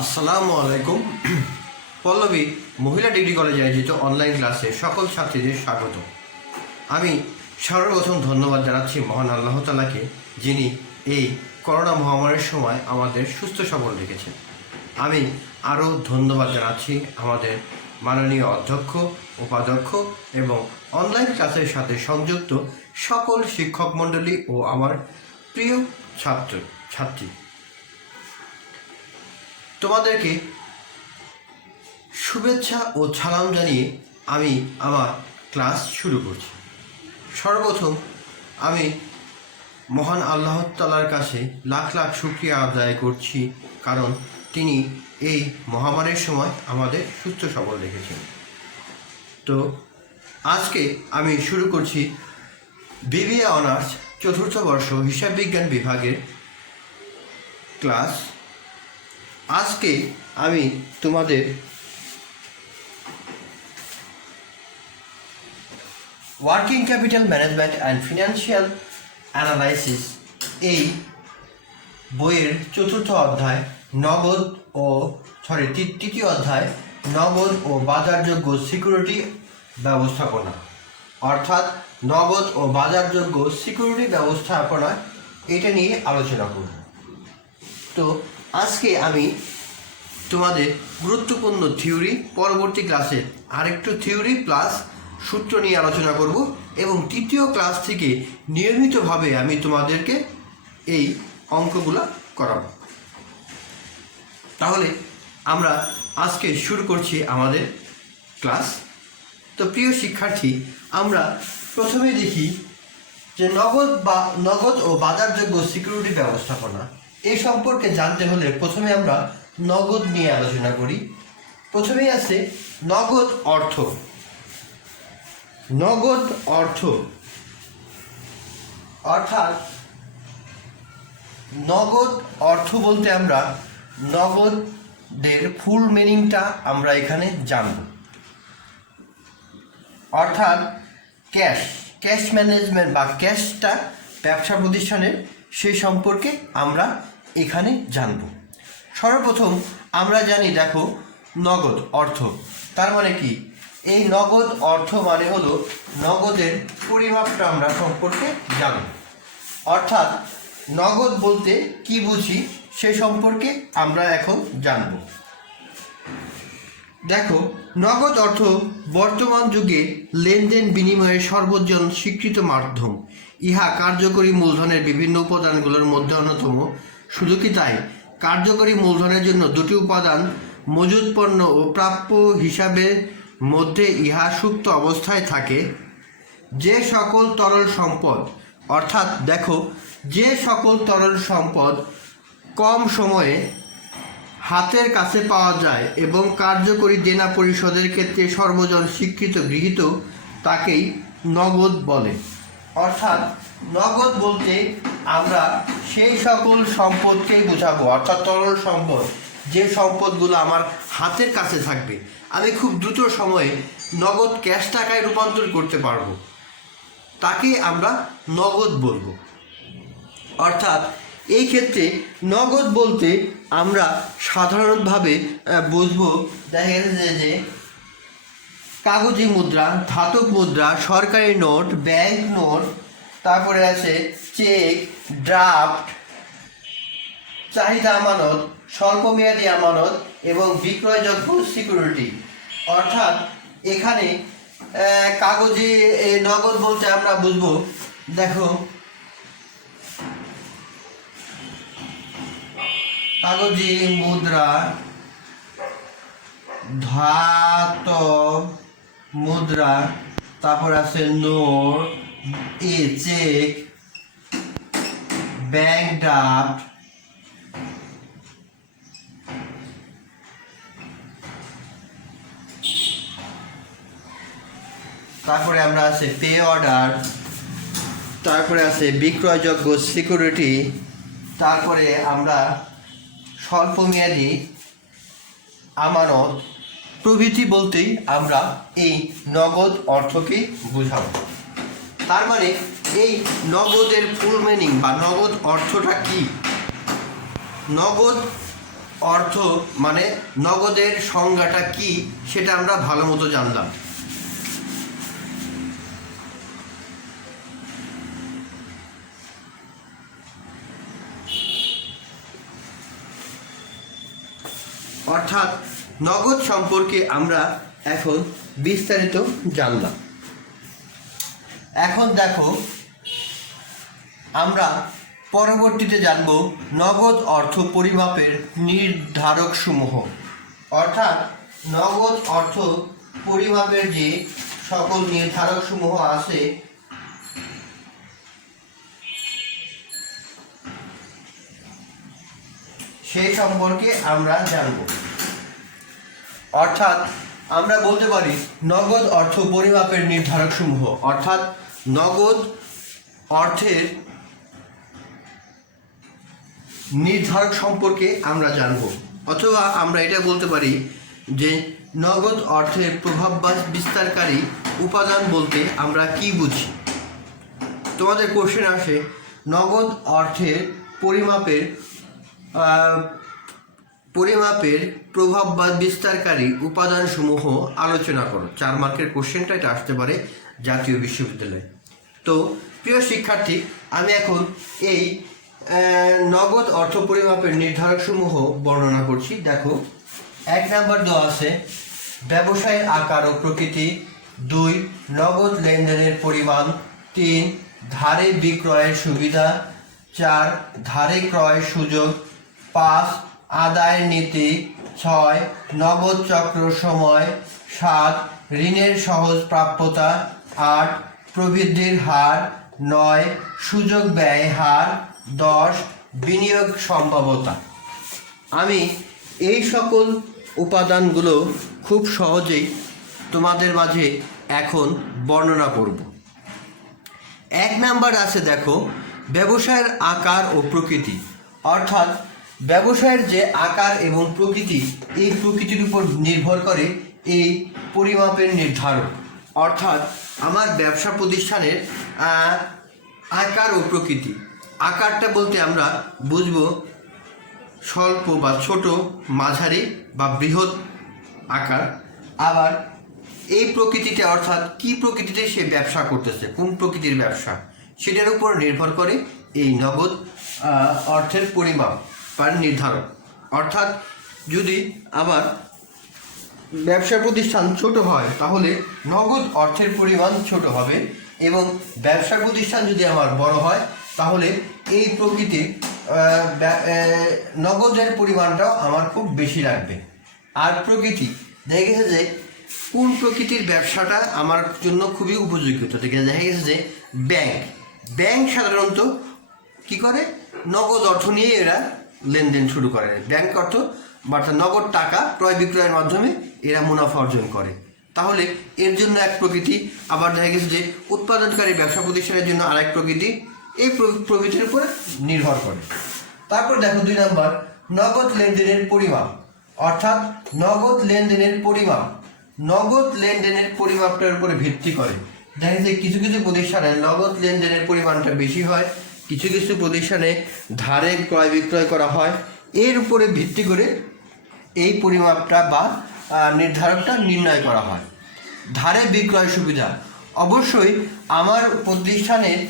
আসসালামু আলাইকুম। পল্লবী মহিলা ডিগ্রি কলেজে আয়োজিত অনলাইন ক্লাসে সকল ছাত্রীদের স্বাগত। আমি সর্বপ্রথম ধন্যবাদ জানাচ্ছি মহান আল্লাহ তাআলাকে, যিনি এই করোনা মহামারীর সময় আমাদের সুস্থ সবল রেখেছেন। আমি আরও ধন্যবাদ জানাচ্ছি আমাদের মাননীয় অধ্যক্ষ, উপাধ্যক্ষ এবং অনলাইন ক্লাসের সাথে সংযুক্ত সকল শিক্ষক মণ্ডলী ও আমার প্রিয় ছাত্রী। তোমাদেরকে শুভেচ্ছা ও সালাম জানিয়ে আমি আমার ক্লাস শুরু করছি। সর্বপ্রথম আমি মহান আল্লাহ তাআলার কাছে লাখ লাখ শুকরিয়া আদায় করছি, কারণ তিনি এই মহামারীর সময় আমাদের সুস্থ সবল রেখেছেন। তো আজকে আমি শুরু করছি বিবিএ অনার্স চতুর্থ বর্ষ হিসাব বিজ্ঞান বিভাগের ক্লাস। আজকে আমি তোমাদের working capital management and financial analysis এই বইয়ের চতুর্থ অধ্যায় তৃতীয় অধ্যায় নগদ ও বাজারযোগ্য সিকিউরিটি ব্যবস্থাপনা, অর্থাৎ নগদ ও বাজারযোগ্য সিকিউরিটি ব্যবস্থাপনা, এটা নিয়ে আলোচনা করব। তো আজকে আমি তোমাদের গুরুত্বপূর্ণ থিওরি, পরবর্তী ক্লাসে আরেকটু থিওরি প্লাস সূত্র নিয়ে আলোচনা করব এবং তৃতীয় ক্লাস থেকে নিয়মিতভাবে আমি তোমাদেরকে এই অঙ্কগুলো করাবো। তাহলে আমরা আজকে শুরু করছি আমাদের ক্লাস। তো প্রিয় শিক্ষার্থী, আমরা প্রথমে দেখি যে নগদ ও বাজারযোগ্য সিকিউরিটি ব্যবস্থাপনা এই সম্পর্কে জানতে হলে প্রথমে আমরা নগদ নিয়ে আলোচনা করি। প্রথমেই আছে নগদ অর্থ। নগদ অর্থ অর্থাৎ নগদ অর্থ বলতে আমরা নগদের ফুল মিনিংটা আমরা এখানে জানব, অর্থাৎ ক্যাশ ম্যানেজমেন্ট বা ক্যাশটা ব্যবসা প্রতিষ্ঠানের সেই সম্পর্কে আমরা এখানে জানব। সর্বপ্রথম আমরা জানি, দেখো, নগদ অর্থ তার মানে কি? এই নগদ অর্থ মানে হলো নগদের পরিমাপটা আমরা সম্পর্কে জানব, অর্থাৎ নগদ বলতে কি বুঝি সে সম্পর্কে আমরা এখন জানব। দেখো, নগদ অর্থ বর্তমান যুগে লেনদেন বিনিময়ের সর্বজন স্বীকৃত মাধ্যম। ইহা কার্যকরী মূলধনের বিভিন্ন উপাদানগুলোর মধ্যে অন্যতম। শুধু কি তাই, কার্যকরী মূলধনের জন্য দুটি উপাদান মজুদ পণ্য ও প্রাপ্য হিসাবের মধ্যে ইহা সুপ্ত অবস্থায় থাকে। যে সকল তরল সম্পদ, অর্থাৎ দেখো, যে সকল তরল সম্পদ কম সময়ে হাতের কাছে পাওয়া যায় এবং কার্যকরী দেনা পরিশোধের ক্ষেত্রে সর্বজন স্বীকৃত গৃহীত, তাকেই নগদ বলে। অর্থাৎ নগদ বলতে আমরা সেই সকল সম্পদকেই বোঝাবো, অর্থাৎ তরল সম্পদ, যে সম্পদগুলো আমার হাতের কাছে থাকবে, আমি খুব দ্রুত সময়ে নগদ ক্যাশ টাকায় রূপান্তর করতে পারবো, তাকে আমরা নগদ বলবো। অর্থাৎ এই ক্ষেত্রে নগদ বলতে আমরা সাধারণভাবে বুঝবো, দেখা যাচ্ছে যে কাগজি মুদ্রা, ধাতব মুদ্রা, সরকারি নোট, ব্যাংক নোট, তারপরে আছে চেক, ড্রাফট, চাহিদা আমানত, স্বল্পমেয়াদী আমানত এবং বিক্রয়যোগ্য সিকিউরিটি। অর্থাৎ এখানে কাগজি নগদ বলতে আমরা বুঝবো, দেখো, কাগজি মুদ্রা, ধাতব মুদ্রা, তারপর আছে নোট, চেক, ব্যাংক ড্রাফট, তারপরে আমরা আছে পে অর্ডার, তারপরে আছে বিক্রয়যোগ্য সিকিউরিটি, তারপরে আমরা স্বল্পমেয়াদী আমানত প্রভৃতি বলতেই আমরা এই নগদ অর্থকে বুঝাবো। তার মানে এই নগদের ফুল মিনিং বা নগদ অর্থটা কি? নগদ অর্থ মানে নগদের সংজ্ঞাটা কি সেটা আমরা ভালো মতো জানলাম। অর্থাৎ নগদ সম্পর্কে আমরা এখন বিস্তারিত জানলাম। এখন দেখো আমরা পরবর্তীতে জানব নগদ অর্থ পরিমাপের নির্ধারক সমূহ। অর্থাৎ নগদ অর্থ পরিমাপের যে সকল নির্ধারক সমূহ আছে সেই সম্পর্কে আমরা জানব। অর্থাৎ আমরা বলতে পারি নগদ অর্থ পরিমাপের নির্ধারক সমূহ, অর্থাৎ নগদ অর্থের নির্ধারক সম্পর্কে আমরা জানব। অথবা আমরা এটা বলতে পারি যে নগদ অর্থের প্রভাব বিস্তারকারী উপাদান বলতে আমরা কি বুঝি। তোমাদের কোশ্চেন আসে নগদ অর্থের পরিমাপের প্রভাব বিস্তারকারী উপাদানসমূহ আলোচনা করো। 4 মার্কের কোশ্চেনটা এটা আসতে পারে জাতীয় বিশ্ববিদ্যালয়ে। তো প্রিয় শিক্ষার্থী, আমি এখন এই নগদ অর্থ পরিমাপের নির্ধারকসমূহ বর্ণনা করছি। দেখো, 1 নাম্বার দেওয়া আছে ব্যবসায়ের আকার ও প্রকৃতি, 2 নগদ লেনদেনের পরিমাণ, 3 ধারে বিক্রয়ের সুবিধা, 4 ধারে ক্রয় সুযোগ, 5 আদায়ের নীতি, 6 নগদ চক্র সময়, 7 ঋণের সহজ প্রাপ্যতা, 8 প্রবৃদ্ধির হার, 9 সুযোগ ব্যয় হার, 10 বিনিয়োগ সম্ভাব্যতা। আমি এই সকল উপাদানগুলো খুব সহজেই তোমাদের মাঝে এখন বর্ণনা করব। 1 নাম্বার আছে দেখো ব্যবসায়ের আকার ও প্রকৃতি। অর্থাৎ ব্যবসায়ের যে আকার এবং প্রকৃতি, এই প্রকৃতির উপর নির্ভর করে এই পরিমাপের নির্ধারক। অর্থাৎ আমার ব্যবসা প্রতিষ্ঠানের আকার ও প্রকৃতি। আকারটা বলতে আমরা বুঝব স্বল্প বা ছোট, মাঝারি বা বৃহৎ আকার। আবার এই প্রকৃতিতে অর্থাৎ কি প্রকৃতিতে সে ব্যবসা করতেছে, কোন প্রকৃতির ব্যবসা, সেটার উপর নির্ভর করে এই নগদ অর্থের পরিমাপ বা নির্ধারক। অর্থাৎ যদি আবার ব্যবসা প্রতিষ্ঠান ছোট হয় তাহলে নগদ অর্থের পরিমাণ ছোট হবে, এবং ব্যবসা প্রতিষ্ঠান যদি আমার বড় হয় তাহলে এই প্রকৃতির নগদের পরিমাণটাও আমার খুব বেশি লাগবে। আর প্রকৃতি দেখা গেছে যে কোন প্রকৃতির ব্যবসাটা আমার জন্য খুবই উপযোগী, থেকে দেখা গেছে যে ব্যাংক সাধারণত কি করে, নগদ অর্থ নিয়ে এরা লেনদেন শুরু করে। ব্যাংক অর্থ অর্থাৎ নগদ টাকা ক্রয় বিক্রয়ের মাধ্যমে এরা মুনাফা অর্জন করে, তাহলে এর জন্য এক প্রকৃতি। আবার দেখা গেছে যে উৎপাদনকারী ব্যবসা প্রতিষ্ঠানের জন্য আরেক প্রকৃতি, এই প্রকৃতির উপরে নির্ভর করে। তারপর দেখো 2 নাম্বার নগদ লেনদেনের পরিমাপ। অর্থাৎ নগদ লেনদেনের পরিমাপটার উপরে ভিত্তি করে। দেখা যাচ্ছে কিছু কিছু প্রতিষ্ঠানে নগদ লেনদেনের পরিমাণটা বেশি হয়, কিছু কিছু প্রতিষ্ঠানে ধারে ক্রয় বিক্রয় করা হয়। এর উপরে ভিত্তি করে এই পরিমাপটা বা নির্ধারকটা নির্ণয় করা হয়। ধারে বিক্রয় সুবিধা, অবশ্যই আমার প্রতিষ্ঠানের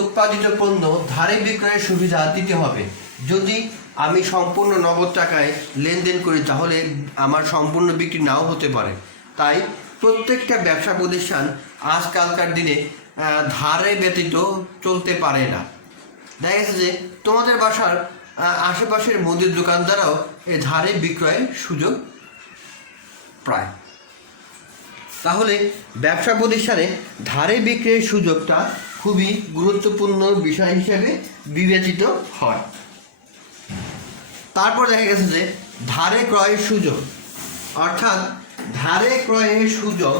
উৎপাদিত পণ্য ধারে বিক্রয়ের সুবিধা দিতে হবে। যদি আমি সম্পূর্ণ নগদ টাকায় লেনদেন করি তাহলে আমার সম্পূর্ণ বিক্রি নাও হতে পারে। তাই প্রত্যেকটা ব্যবসা প্রতিষ্ঠান আজকালকার দিনে ধারে ব্যতীত চলতে পারে না। দেখা গেছে যে তোমাদের বাসার আশেপাশের মুদির দোকানদারাও এই ধারে বিক্রয়ের সুযোগ প্রায়। তাহলে ব্যবসা প্রতিষ্ঠানে ধারে বিক্রয়ের সুযোগটা খুবই গুরুত্বপূর্ণ বিষয় হিসেবে বিবেচিত হয়। তারপর দেখা গেছে যে ধারে ক্রয়ের সুযোগ। অর্থাৎ ধারে ক্রয়ের সুযোগ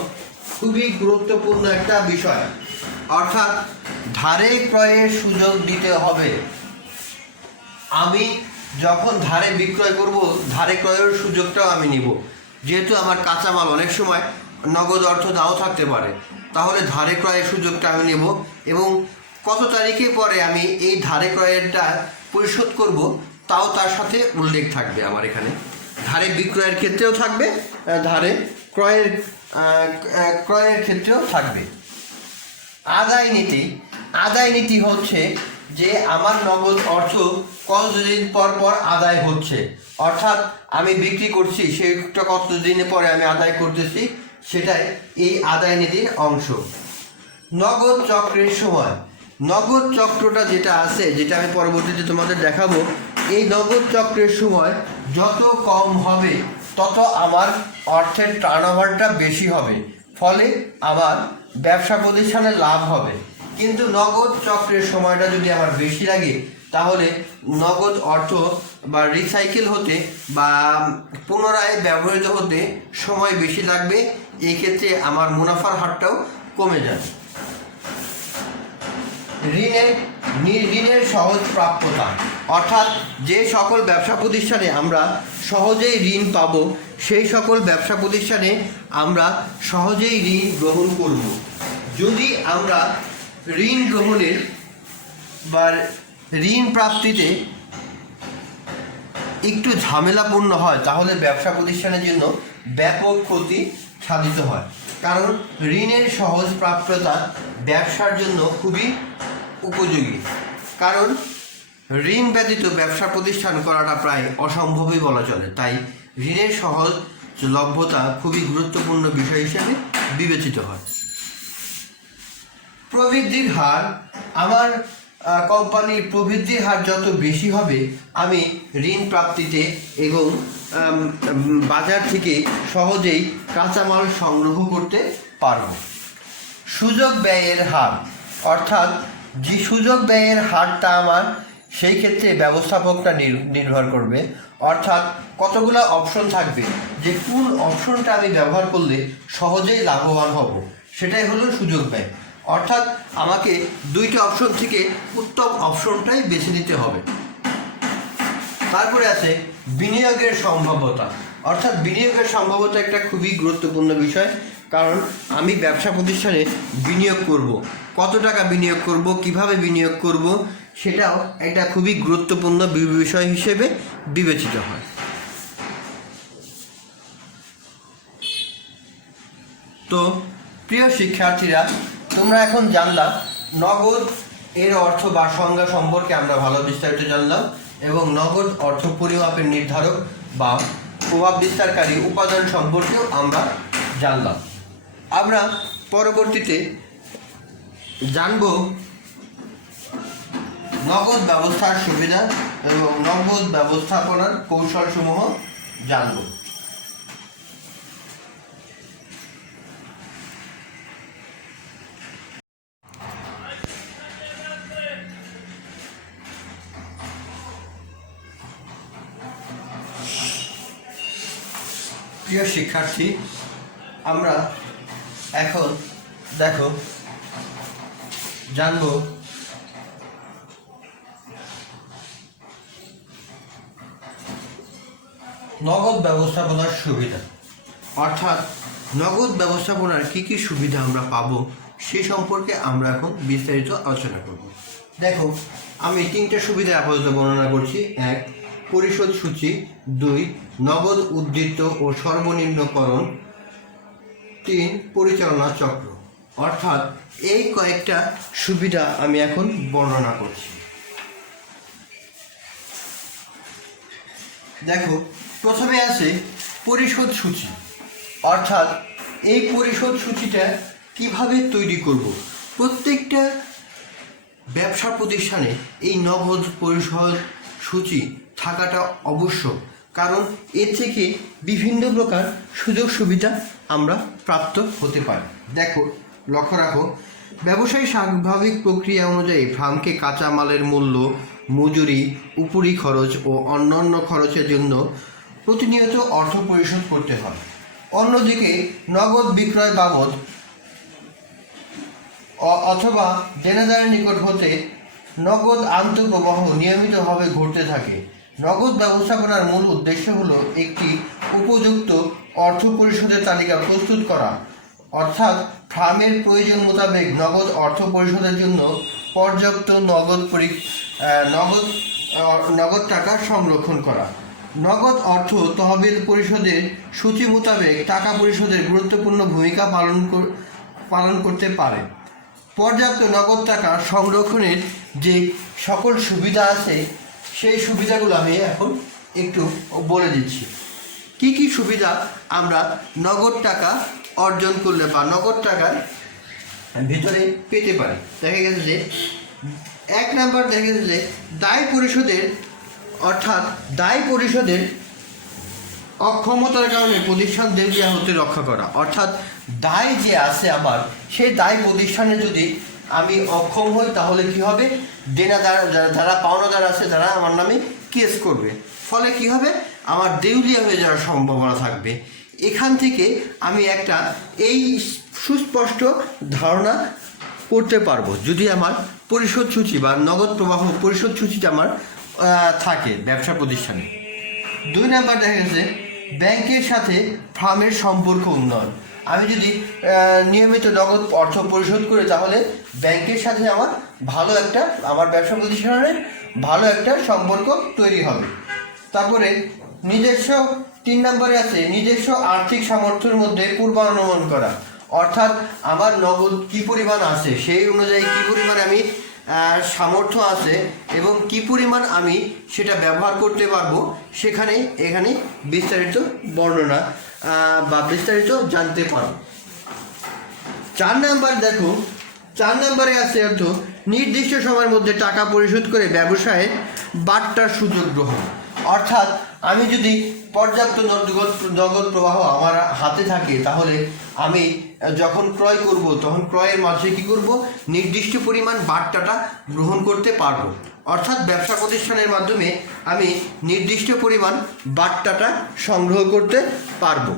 খুবই গুরুত্বপূর্ণ একটা বিষয়। অর্থাৎ ধারে ক্রয়ের সুযোগ দিতে হবে। আমি যখন ধারে বিক্রয় করব, ধারে ক্রয়ের সুযোগটাও আমি নিব। যেহেতু আমার কাঁচামাল অনেক সময় নগদ অর্থ নাও থাকতে পারে, তাহলে ধারে ক্রয়ের সুযোগটা আমি নেব, এবং কত তারিখে পরে আমি এই ধারে ক্রয়েরটা পরিশোধ করব তাও তার সাথে উল্লেখ থাকবে আমার এখানে। ধারে বিক্রয়ের ক্ষেত্রেও থাকবে, ধারে ক্রয়ের ক্ষেত্রেও থাকবে। আদায় নীতি হচ্ছে যে আমার নগদ অর্থ কতদিন পর পর আদায় হচ্ছে, অর্থাৎ আমি বিক্রি করছি সেটা কতদিনের পরে আমি আদায় করতেছি, সেটাই এই আদায় নীতির অংশ। নগদ চক্রের সময়, নগদ চক্রটা যেটা আছে, যেটা আমি পরবর্তীতে তোমাদের দেখাবো, এই নগদ চক্রের সময় যত কম হবে তত আমার অর্থের টার্নওভারটা বেশি হবে, ফলে আমার ব্যবসা প্রতিষ্ঠানে লাভ হবে। কিন্তু নগদ চক্রের সময়টা যদি আমার বেশি লাগে তাহলে নগদ অর্থ বা রিসাইকেল হতে বা পুনরায় ব্যবহৃত হতে সময় বেশি লাগবে, এই ক্ষেত্রে আমার মুনাফার হারটাও কমে যাবে। ঋণের সহজ প্রাপ্যতা, অর্থাৎ যে সকল ব্যবসা প্রতিষ্ঠানে আমরা সহজেই ঋণ পাবো সেই সকল ব্যবসা প্রতিষ্ঠানে আমরা সহজেই ঋণ গ্রহণ করব। যদি আমরা ঋণ গ্রহণের বা ঋণ প্রাপ্তিতে একটু ঝামেলাপূর্ণ হয় তাহলে ব্যবসা প্রতিষ্ঠানের জন্য ব্যাপক ক্ষতি সাধিত হয়, কারণ ঋণের সহজ প্রাপ্যতা ব্যবসার জন্য খুবই উপযোগী, কারণ ঋণ ব্যতীত ব্যবসা প্রতিষ্ঠান করাটা প্রায় অসম্ভবই বলা চলে। তাই ঋণের সহজ লভ্যতা খুবই গুরুত্বপূর্ণ বিষয় হিসেবে বিবেচিত হয়। প্রবৃদ্ধির হার, আমার কোম্পানির প্রবৃদ্ধির হার যত বেশি হবে আমি ঋণ প্রাপ্তিতে এবং বাজার থেকে সহজেই কাঁচামাল সংগ্রহ করতে পারব। সুযোগ ব্যয়ের হার, অর্থাৎ যে সুযোগ ব্যয়ের হারটা আমার সেই ক্ষেত্রে ব্যবস্থাপকটা নির্ভর করবে, অর্থাৎ কতগুলো অপশন থাকবে, যে কোন অপশনটা আমি ব্যবহার করলে সহজেই লাভবান হব, সেটাই হলো সুযোগ ব্যয়। অর্থাৎ আমাকে দুইটা অপশন থেকে উত্তম অপশনটাই বেছে নিতে হবে। তারপরে আছে বিনিয়োগের সম্ভাব্যতা, অর্থাৎ বিনিয়োগের সম্ভাব্যতা একটা খুবই গুরুত্বপূর্ণ বিষয়, কারণ আমি ব্যবসা প্রতিষ্ঠানে বিনিয়োগ করব, কত টাকা বিনিয়োগ করব, কিভাবে বিনিয়োগ করব, সেটাও একটা খুবই গুরুত্বপূর্ণ বিষয় হিসেবে বিবেচিত হয়। তো প্রিয় শিক্ষার্থীরা, তোমরা এখন জানলা নগদ এর অর্থ বা সংজ্ঞা সম্পর্কে আমরা ভালো বিস্তারিত জানলাম, এবং নগদ অর্থ পরিমাপের নির্ধারক বা প্রভাব বিস্তারকারী উপাদান সম্পর্কেও আমরা জানলাম। আমরা পরবর্তীতে জানব নগদ ব্যবস্থার সুবিধা এবং নগদ ব্যবস্থাপনার কৌশলসমূহ জানব। প্রিয় শিক্ষার্থী, আমরা এখন জানব নগদ ব্যবস্থাপনার সুবিধা, অর্থাৎ নগদ ব্যবস্থাপনার কী কী সুবিধা আমরা পাবো সে সম্পর্কে আমরা এখন বিস্তারিত আলোচনা করব। দেখো, আমি তিনটে সুবিধা আপাতত বর্ণনা করছি। 1, পরিশোধ সূচি। 2, নগদ উদ্ধৃত ও সর্বনিম্নকরণ। 3, পরিচালনা চক্র। অর্থাৎ এই কয়েকটা সুবিধা আমি এখন বর্ণনা করছি। দেখো, প্রথমে আছে পরিশোধ সূচি, অর্থাৎ এই পরিশোধ সূচিটা কিভাবে তৈরি করব। প্রত্যেকটা ব্যবসা প্রতিষ্ঠানে এই নগদ পরিশোধ সূচি থাকাটা আবশ্যক, কারণ এর থেকে বিভিন্ন প্রকার সুযোগ সুবিধা আমরা প্রাপ্ত হতে পারি। দেখো, লক্ষ্য রাখো, ব্যবসায়ী স্বাভাবিক প্রক্রিয়া অনুযায়ী ফার্মকে কাঁচামালের মূল্য, মজুরি, উপরি খরচ ও অন্যান্য খরচের জন্য প্রতিনিয়ত অর্থ পরিশোধ করতে হয়। অন্যদিকে নগদ বিক্রয় বাবদ অথবা দেনাদারের নিকট হতে নগদ আন্তঃপ্রবাহ নিয়মিতভাবে ঘটতে থাকে। নগদ ব্যবস্থাপনার মূল উদ্দেশ্য হলো একটি উপযুক্ত অর্থ পরিশোধের তালিকা প্রস্তুত করা, অর্থাৎ ফার্মের প্রয়োজন মোতাবেক নগদ অর্থ পরিশোধের জন্য পর্যাপ্ত নগদ নগদ টাকা সংরক্ষণ করা। নগদ অর্থ তহবিল পরিশোধের সূচি মোতাবেক টাকা পরিশোধের গুরুত্বপূর্ণ ভূমিকা পালন করতে পারে। পর্যাপ্ত নগদ টাকা সংরক্ষণের যে সকল সুবিধা আছে সেই সুবিধাগুলো আমি এখন একটু বলে দিচ্ছি। কি কি সুবিধা আমরা নগদ টাকা অর্জন করলে বা নগদ টাকার ভিতরে পেতে পারি। দেখা গেছে যে 1 নাম্বার দেখা গেছে যে দায় পরিশোধের অক্ষমতার কারণে প্রতিষ্ঠান দেউলিয়া হতে রক্ষা করা। অর্থাৎ দায় যে আছে আমার, সেই দায় প্রতিষ্ঠানে যদি আমি অক্ষম হই তাহলে কি হবে, দেনাদার যারা পাওনাদার আছে তারা আমার নামে কেস করবে, ফলে কি হবে, আমার দেউলিয়া হয়ে যাওয়ার সম্ভাবনা থাকবে। এখান থেকে আমি একটা এই সুস্পষ্ট ধারণা করতে পারবো যদি আমার পরিশোধ সূচি বা নগদ প্রবাহ পরিশোধ সূচিটা আমার থাকে ব্যবসা প্রতিষ্ঠানে। 2 নাম্বার দেখা গেছে ব্যাংকের সাথে ফার্মের সম্পর্ক উন্নয়ন। আমি যদি নিয়মিত নগদ অর্থ পরিশোধ করি তাহলে ব্যাংকের সাথে আমার ব্যবসা প্রতিষ্ঠানের ভালো একটা সম্পর্ক তৈরি হবে। তারপরে নিজস্ব 3 নম্বরে আছে নিজস্ব আর্থিক সামর্থ্যের মধ্যে পূর্বানুমান করা। অর্থাৎ আমার নগদ কী পরিমাণ আছে সেই অনুযায়ী কী পরিমাণ আমি সামর্থ্য আছে এবং কী পরিমাণ আমি সেটা ব্যবহার করতে পারবো এখানে বিস্তারিত বর্ণনা বা বিস্তারিত জানতে পারবো। 4 নাম্বার দেখো, 4 নম্বরে আছে অর্থ নির্দিষ্ট সময়ের মধ্যে টাকা পরিশোধ করে ব্যবসায়ে বাট্টার সুযোগ গ্রহণ। অর্থাৎ আমি যদি পর্যাপ্ত নগদ প্রবাহ আমার হাতে থাকে তাহলে আমি যখন ক্রয় করব তখন ক্রয়ের মাঝে কী করব, নির্দিষ্ট পরিমাণ বাট্টাটা গ্রহণ করতে পারবো। অর্থাৎ ব্যবসা প্রতিষ্ঠানের মাধ্যমে আমি নির্দিষ্ট পরিমাণ বাট্টাটা সংগ্রহ করতে পারবো।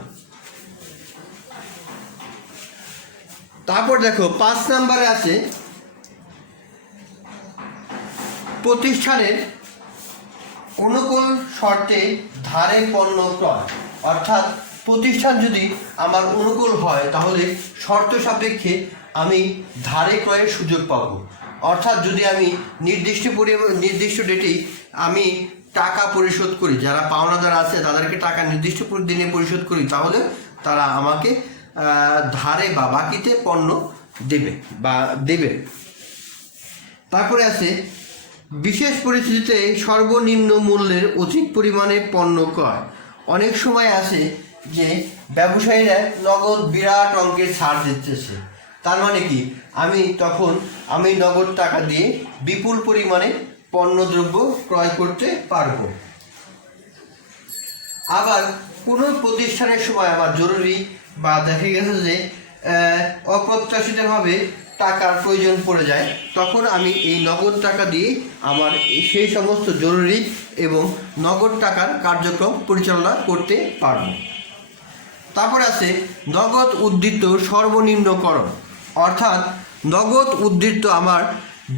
তারপর দেখো 5 নম্বরে আছে প্রতিষ্ঠানের অনুকূল শর্তে ধারে পণ্য ক্রয়। অর্থাৎ প্রতিষ্ঠান যদি আমার অনুকূল হয় তাহলে শর্ত সাপেক্ষে আমি ধারে ক্রয়ের সুযোগ পাব। অর্থাৎ যদি আমি নির্দিষ্ট ডেটেই আমি টাকা পরিশোধ করি, যারা পাওনাদার আছে তাদেরকে টাকা নির্দিষ্ট দিনে পরিশোধ করি, তাহলে তারা আমাকে ধারে বা বাকিতে পণ্য দেবে। তারপরে আছে বিশেষ পরিস্থিতিতে সর্বনিম্ন মূল্যের অধিক পরিমাণে পণ্য ক্রয়। অনেক সময় আছে যে ব্যবসায়ীরা নগদ বিরাট অঙ্কের ছাড় দিতেছে, তার মানে কি আমি নগদ টাকা দিয়ে বিপুল পরিমাণে পণ্যদ্রব্য ক্রয় করতে পারবো। আবার কোনো প্রতিষ্ঠানের সময় আমার জরুরি বা দেখা গেছে যে অপ্রত্যাশিতভাবে টাকার প্রয়োজন পড়ে যায়, তখন আমি এই নগদ টাকা দিয়ে আমার সেই সমস্ত জরুরি এবং নগদ টাকার কার্যক্রম পরিচালনা করতে পারব। তারপর আছে নগদ উদ্ধৃত সর্বনিম্নকরণ। অর্থাৎ নগদ উদ্ধৃত আমার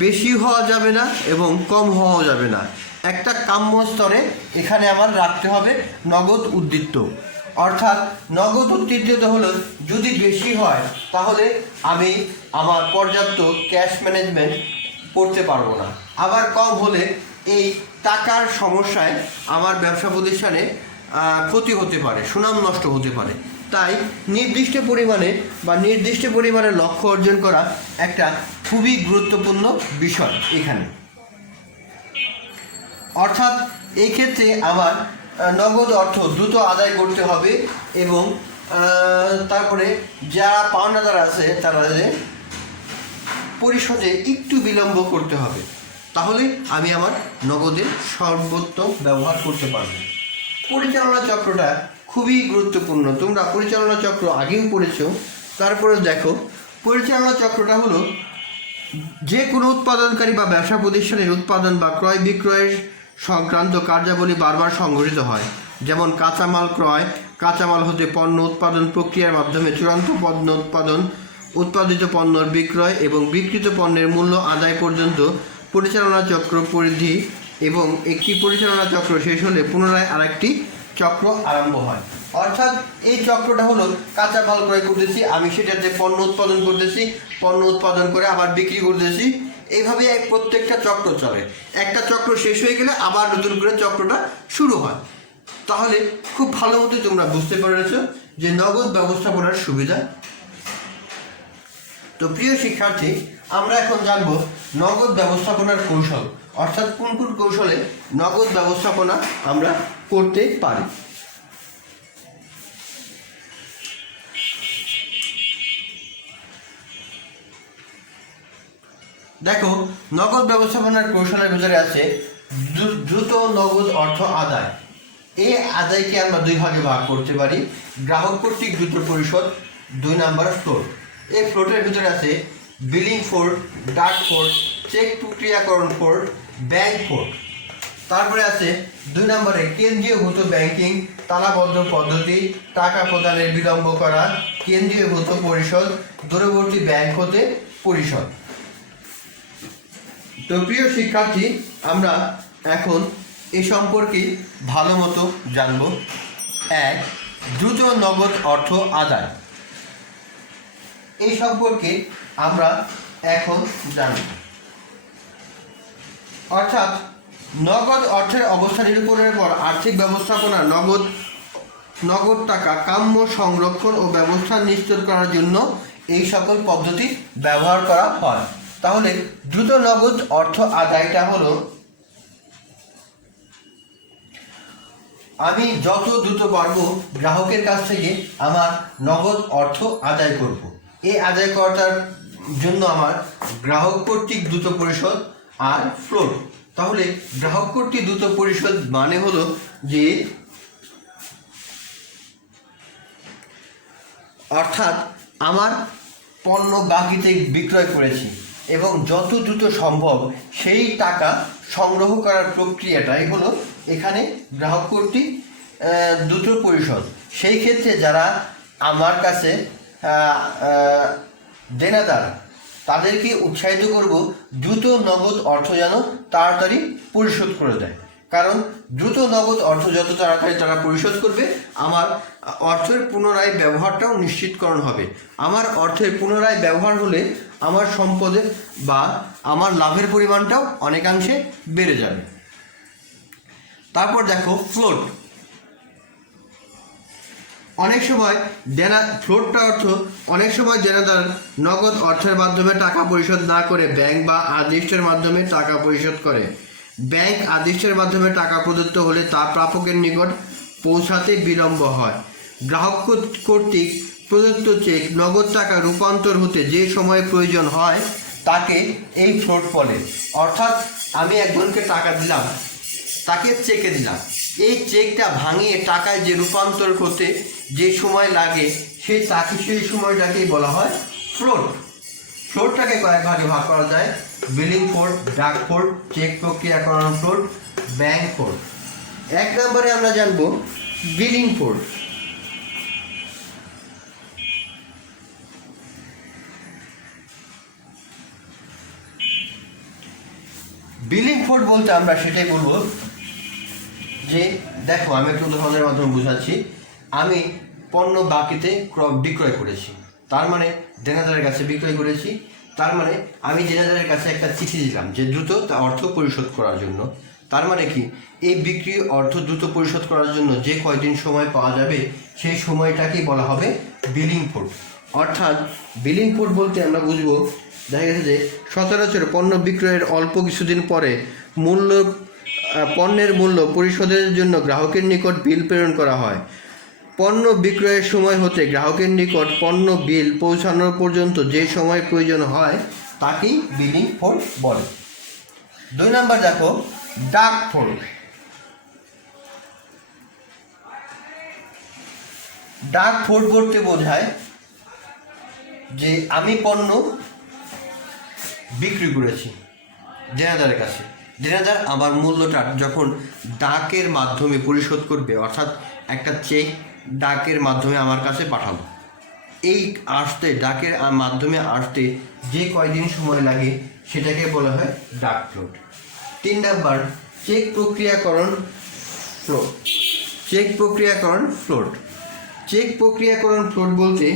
বেশি হওয়া যাবে না এবং কম হওয়া যাবে না, একটা কাম্য স্তরে এখানে আমার রাখতে হবে নগদ উদ্ধৃত। অর্থাৎ নগদ উদ্ধৃত হলো যদি বেশি হয় তাহলে আমি আমার পর্যাপ্ত ক্যাশ ম্যানেজমেন্ট করতে পারবো না, আবার কম হলে এই টাকার সমস্যায় আমার ব্যবসা প্রতিষ্ঠানে ক্ষতি হতে পারে, সুনাম নষ্ট হতে পারে। তাই নির্দিষ্ট পরিমাণে লক্ষ্য অর্জন করা একটা খুবই গুরুত্বপূর্ণ বিষয় এখানে। অর্থাৎ এই ক্ষেত্রে আমার নগদ অর্থ দ্রুত আদায় করতে হবে এবং তারপরে যারা পাওনাদার আছে তারা পরিশোধে একটু বিলম্ব করতে হবে, তাহলে আমি আমার নগদের সর্বোত্তম ব্যবহার করতে পারব। পরিচালনা চক্রটা খুবই গুরুত্বপূর্ণ, তোমরা পরিচালনা চক্র আগেও পড়েছ। তারপরে দেখো পরিচালনা চক্রটা হলো যে কোনো উৎপাদনকারী বা ব্যবসা প্রতিষ্ঠানের উৎপাদন বা ক্রয় বিক্রয়ের সংক্রান্ত কার্যাবলী বারবার সংঘটিত হয়। যেমন কাঁচামাল ক্রয়, কাঁচামাল হতে পণ্য উৎপাদন প্রক্রিয়ার মাধ্যমে চূড়ান্ত পণ্য উৎপাদন, উৎপাদিত পণ্যের বিক্রয় এবং বিক্রিত পণ্যের মূল্য আদায় পর্যন্ত পরিচালনা চক্র পরিধি, এবং একটি পরিচালনা চক্র শেষ হলে পুনরায় আরেকটি চক্র আরম্ভ হয়। অর্থাৎ এই চক্রটা হলো কাঁচামাল ক্রয় করতেছি, আমি সেটাতে পণ্য উৎপাদন করতেছি, পণ্য উৎপাদন করে আবার বিক্রি করতেছি, এইভাবে প্রত্যেকটা চক্র চলে। একটা চক্র শেষ হয়ে গেলে আবার নতুন করে চক্রটা শুরু হয়। তাহলে খুব ভালো মতো তোমরা বুঝতে পেরেছো যে নগদ ব্যবস্থাপনার সুবিধা। তো প্রিয় শিক্ষার্থী, আমরা এখন জানবো নগদ ব্যবস্থাপনার কৌশল, অর্থাৎ কোন কোন কৌশলে নগদ ব্যবস্থাপনা আমরা করতে পারি। দেখো, নগদ ব্যবস্থাপনার কৌশলের ভিতরে আছে দ্রুত নগদ অর্থ আদায়। এই আদায়কে আমরা দুই ভাগে ভাগ করতে পারি, গ্রাহক কর্তৃক দ্রুত পরিশোধ, 2 নাম্বার ফ্লোট। এই ফ্লোটের ভিতরে আছে বিলিং ফ্লোট, ডাক ফ্লোট, চেক প্রক্রিয়াকরণ ফ্লোট, ব্যাংক ফ্লোট। তারপরে আছে 2 নম্বরে কেন্দ্রীয়ভূত ব্যাংকিং, তালাবদ্ধ পদ্ধতি, টাকা প্রদানের বিলম্ব করা, কেন্দ্রীয়ভূত পরিশোধ, দূরবর্তী ব্যাংক হতে পরিশোধ। তো প্রিয় শিক্ষার্থী, আমরা এখন এ সম্পর্কে ভালো মতো জানব। 1, দ্রুত নগদ অর্থ আদায়। এই সম্পর্কে আমরা এখন জানব। অর্থাৎ নগদ অর্থের অবস্থা নিরূপণের পর আর্থিক ব্যবস্থাপনা নগদ টাকা কাম্য সংরক্ষণ ও ব্যবস্থা নিশ্চিত করার জন্য এই সকল পদ্ধতি ব্যবহার করা হয়। তাহলে দ্রুত নগদ অর্থ আদায়টা হলো আমি যত দ্রুত পারবো গ্রাহকের কাছ থেকে আমার নগদ অর্থ আদায় করব। এই আদায় করার জন্য আমার গ্রাহক কর্তৃক দ্রুত পরিশোধ আর ফ্লোট। তাহলে গ্রাহক কর্তৃক দ্রুত পরিশোধ মানে হলো যে অর্থাৎ আমার পণ্য বাকিতে বিক্রয় করেছি এবং যত দ্রুত সম্ভব সেই টাকা সংগ্রহ করার প্রক্রিয়াটাই হলো এখানে গ্রাহক কর্তৃক দ্রুত পরিশোধ। সেই ক্ষেত্রে যারা আমার কাছে দেনাদার, তাদেরকে উৎসাহিত করব দ্রুত নগদ অর্থ যেন তাড়াতাড়ি পরিশোধ করে দেয়। কারণ দ্রুত নগদ অর্থ যত তাড়াতাড়ি তারা পরিশোধ করবে, আমার অর্থের পুনরায় ব্যবহারটাও নিশ্চিতকরণ হবে। আমার অর্থের পুনরায় ব্যবহার হলে আমার সম্পদে বা আমার লাভের পরিমাণটাও অনেকাংশে বেড়ে যাবে। তারপর দেখো ফ্লোট। অনেক সময় ফ্লোটটা অর্থ অনেক সময় দেনাদার নগদ অর্থের মাধ্যমে টাকা পরিশোধ না করে ব্যাংক বা আদিষ্টের মাধ্যমে টাকা পরিশোধ করে। ব্যাংক আদিষ্টের মাধ্যমে টাকা প্রদত্ত হলে তা প্রাপকের নিকট পৌঁছাতে বিলম্ব হয়। গ্রাহক কর্তৃক প্রদত্ত চেক নগদ টাকা রূপান্তর হতে যে সময় প্রয়োজন হয় তাকে এই ফ্লোট বলে। অর্থাৎ আমি একজনকে টাকা দিলাম, তাকে চেকে দিলাম, এই চেকটা ভাঙিয়ে টাকায় যে রূপান্তর করতে যে সময় লাগে সেই সময়টাকেই বলা হয় ফ্লোট। ফ্লোটটাকে কয়েক ভাগে ভাগ করা যায়, বিলিং ফ্লোট, ডাক ফ্লোট, চেক প্রক্রিয়াকরণ ফ্লোট, ব্যাংক ফ্লোট। 1 নম্বরে আমরা জানব বিলিং ফ্লোট। বিলিং ফ্লোট বলতে আমরা সেটাই বলবো যে দেখো, আমি একটু উদাহরণের মাধ্যমে বুঝাচ্ছি। আমি পণ্য বাকিতে বিক্রয় করেছি, তার মানে দেনাদারের কাছে বিক্রয় করেছি, তার মানে আমি দেনাদারের কাছে একটা চিঠি দিলাম যে দ্রুত অর্থ পরিশোধ করার জন্য। তার মানে কি, এই বিক্রি অর্থ দ্রুত পরিশোধ করার জন্য যে কয়দিন সময় পাওয়া যাবে সেই সময়টাকেই বলা হবে বিলিং ফ্লোট। অর্থাৎ বিলিং ফ্লোট বলতে আমরা বুঝবো, দেখা গেছে যে সচরাচর পণ্য বিক্রয়ের অল্প কিছুদিন পরে পণ্যের মূল্য পরিশোধের জন্য গ্রাহকের নিকট বিল প্রেরণ করা হয়। পণ্য বিক্রয়ের সময় হতে গ্রাহকের নিকট পণ্য বিল পৌঁছানোর পর্যন্ত যে সময় প্রয়োজন হয় তাকেই বিলিং ফ্লোট বলে। 2 নম্বর দেখো ডাক ফ্লোট। ডাক ফ্লোট বলতে বোঝায় যে আমি পণ্য বিক্রি করেছি দেনাদারের কাছে, দেনাদার আমার মূল্যটা যখন ডাকের মাধ্যমে পরিশোধ করবে, অর্থাৎ একটা চেক ডাকের মাধ্যমে আমার কাছে পাঠাবো, এই আসতে ডাকের মাধ্যমে আসতে যে কয়দিন সময় লাগে সেটাকে বলা হয় ডাক ফ্লোট। 3 নাম্বার চেক প্রক্রিয়াকরণ ফ্লোট। চেক প্রক্রিয়াকরণ ফ্লোট। চেক প্রক্রিয়াকরণ ফ্লোট বলতে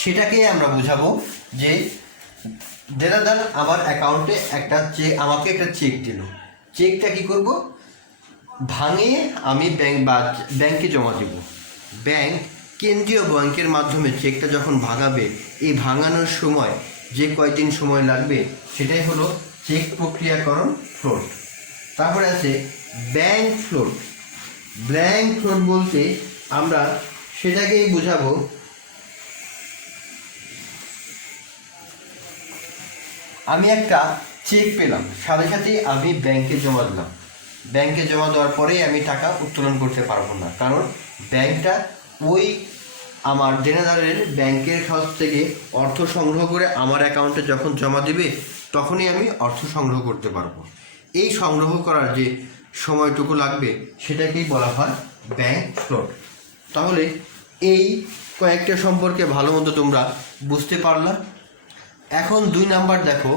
সেটাকে আমরা বুঝাবো যে দেনাদার আমার অ্যাকাউন্টে একটা চেক, আমাকে একটা চেক দিল। চেকটা কি করব, ভাঙিয়ে আমি ব্যাংকে জমা দেব। ব্যাংক কেন্দ্রীয় ব্যাংকের মাধ্যমে চেকটা যখন ভাঙাবে, এই ভাঙানোর সময় যে কয়দিন সময় লাগবে সেটাই হলো চেক প্রক্রিয়াকরণ ফ্লোট। তারপরে আছে ব্যাংক ফ্লোট। ব্যাংক ফ্লোট বলতে আমরা সেটাকেই বোঝাবো, আমি একটা চেক পেলাম, সাথে সাথে আমি ব্যাংকে জমা দিলাম। ব্যাংকে জমা দেওয়ার পরেই আমি টাকা উত্তোলন করতে পারবো না, কারণ ব্যাংকটা ওই আমার দেনাদারের ব্যাংকের কাছ থেকে অর্থ সংগ্রহ করে আমার অ্যাকাউন্টে যখন জমা দেবে তখনই আমি অর্থ সংগ্রহ করতে পারবো। এই সংগ্রহ করার যে সময়টুকু লাগবে সেটাকেই বলা হয় ব্যাংক ফ্লোট। তাহলে এই কয়েকটা সম্পর্কে ভালো মতো তোমরা বুঝতে পারলা। এখন 2 নাম্বার দেখো,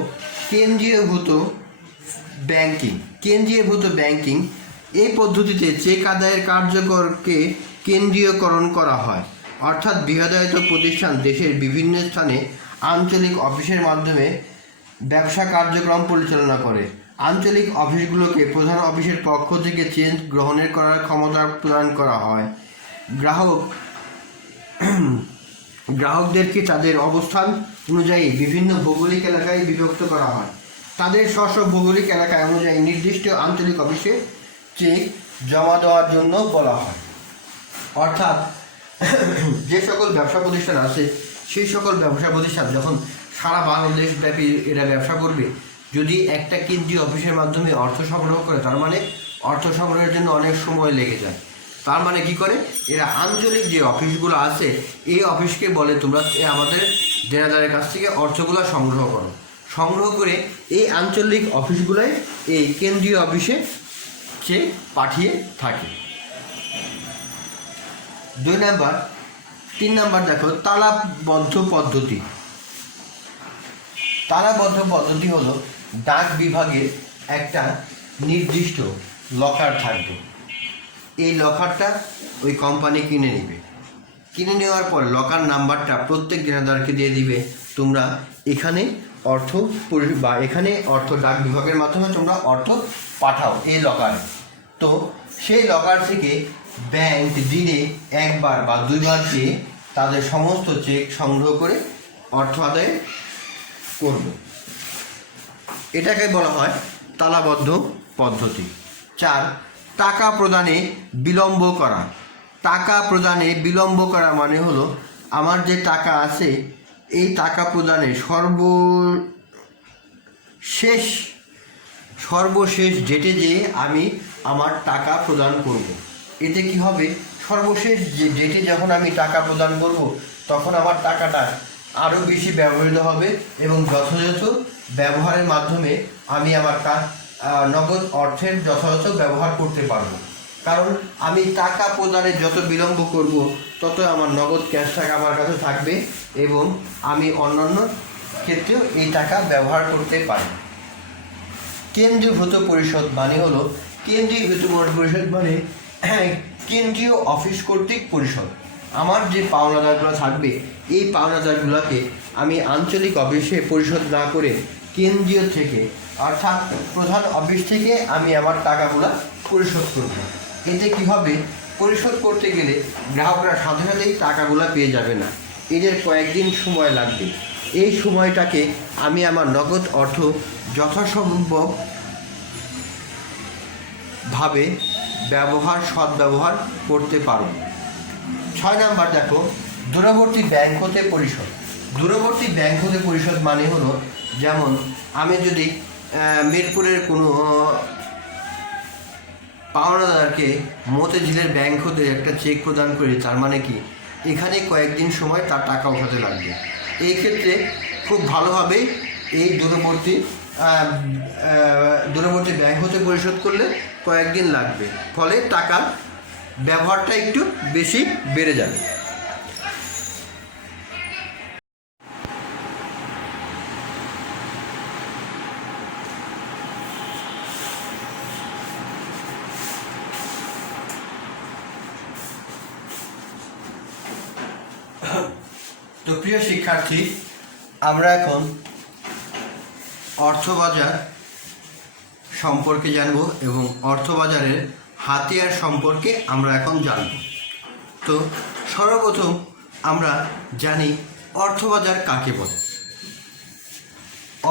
কেন্দ্রীয়ভূত ব্যাংকিং। কেন্দ্রীয়ভূত ব্যাংকিং এই পদ্ধতিতে চেক আদায়ের কার্যকরকে কেন্দ্রীয়করণ করা হয়, অর্থাৎ বৃহদায়িত প্রতিষ্ঠান দেশের বিভিন্ন স্থানে আঞ্চলিক অফিসের মাধ্যমে ব্যবসা কার্যক্রম পরিচালনা করে। আঞ্চলিক অফিসগুলোকে প্রধান অফিসের পক্ষ থেকে চেক গ্রহণের করার ক্ষমতা প্রদান করা হয়। গ্রাহকদেরকে তাদের অবস্থান অনুযায়ী বিভিন্ন ভৌগোলিক এলাকায় বিভক্ত করা হয়। তাদের স্ব ভৌগোলিক এলাকা অনুযায়ী নির্দিষ্ট আঞ্চলিক অফিসে চেক জমা দেওয়ার জন্য বলা হয়। অর্থাৎ যে সকল ব্যবসা প্রতিষ্ঠান আছে সেই সকল ব্যবসা প্রতিষ্ঠান যখন সারা বাংলাদেশ ব্যাপী এরা ব্যবসা করবে, যদি একটা কেন্দ্রীয় অফিসের মাধ্যমে অর্থ সংগ্রহ করে, তার মানে অর্থ সংগ্রহের জন্য অনেক সময় লেগে যায়। তার মানে কি করে, এরা আঞ্চলিক যে অফিসগুলো আছে এই অফিসকে বলে তোমরা আমাদের দেনাদারের কাছ থেকে অর্থগুলো সংগ্রহ করো। সংগ্রহ করে এই আঞ্চলিক অফিসগুলোই এই কেন্দ্রীয় অফিসে সে পাঠিয়ে থাকে। 2 নাম্বার। 3 নাম্বার দেখো, তালাবদ্ধ পদ্ধতি। তালাবদ্ধ পদ্ধতি হলো ডাক বিভাগের একটা নির্দিষ্ট লকার থাকবে। এই লকারটা ওই কোম্পানি কিনে নেবে। কিনে নেওয়ার পর লকার নাম্বারটা প্রত্যেক দেনাদারকে দিয়ে দিবে, তোমরা এখানে অর্থ বা এখানে অর্থ ডাক বিভাগের মাধ্যমে তোমরা অর্থ পাঠাও এই লকারে। তো সেই লকার থেকে ব্যাংক দিনে 1 বার বা 2 বার দিয়ে তাদের সমস্ত চেক সংগ্রহ করে অর্থ আদায় করবে। এটাকে বলা হয় তালাবদ্ধ পদ্ধতি। 4, টাকা প্রদানে বিলম্ব করা। টাকা প্রদানে বিলম্ব করা মানে হলো আমার যে টাকা আছে এই টাকা প্রদানে সর্বশেষ ডেটে যেয়ে আমি আমার টাকা প্রদান করব। এতে কি হবে, সর্বশেষ যে ডেটে যখন আমি টাকা প্রদান করব তখন আমার টাকাটা আরও বেশি ব্যবহৃত হবে এবং যথাযথ ব্যবহারের মাধ্যমে আমি আমার নগদ অর্থের যথাযথ ব্যবহার করতে পারবো। কারণ আমি টাকা প্রদানে যত বিলম্ব করব তত আমার নগদ ক্যাশ টাকা আমার কাছে থাকবে এবং আমি অন্যান্য ক্ষেত্রেও এই টাকা ব্যবহার করতে পারি। কেন্দ্রীভূত পরিষদ মানে হলো, কেন্দ্রীভূত পরিষদ মানে কেন্দ্রীয় অফিস কর্তৃক পরিষদ। আমার যে পাওনাদারগুলো থাকবে এই পাওনাদারগুলোকে আমি আঞ্চলিক অফিসে পরিশোধ না করে কেন্দ্রীয় থেকে অর্থাৎ প্রধান অফিস থেকে আমি আমার টাকাগুলো পরিশোধ করব। এতে কী হবে, পরিশোধ করতে গেলে গ্রাহকরা সাথে সাথেই টাকাগুলো পেয়ে যাবে না, এদের কয়েকদিন সময় লাগবে। এই সময়টাকে আমি আমার নগদ অর্থ যথাসম্ভবভাবে সদ্ব্যবহার করতে পারব। 6 নাম্বার দেখো, দূরবর্তী ব্যাংক হতে পরিশোধ। দূরবর্তী ব্যাংক হতে পরিশোধ মানে হলো, যেমন আমি যদি মিরপুরের কোনো পাওনাদারকে মতিঝিলের ব্যাংক হতে একটা চেক প্রদান করি, তার মানে কি এখানে কয়েকদিন সময় তার টাকা উঠাতে লাগবে। এই ক্ষেত্রে খুব ভালোভাবে এই দূরবর্তী ব্যাংক হতে পরিশোধ করলে কয়েকদিন লাগবে, ফলে টাকার ব্যবহারটা একটু বেশি বেড়ে যাবে। তো প্রিয় শিক্ষার্থী, আমরা এখন অর্থবাজার সম্পর্কে জানব এবং অর্থবাজারের হাতিয়ার সম্পর্কে আমরা এখন জানব। তো সর্বপ্রথম আমরা জানি অর্থবাজার কাকে বলে।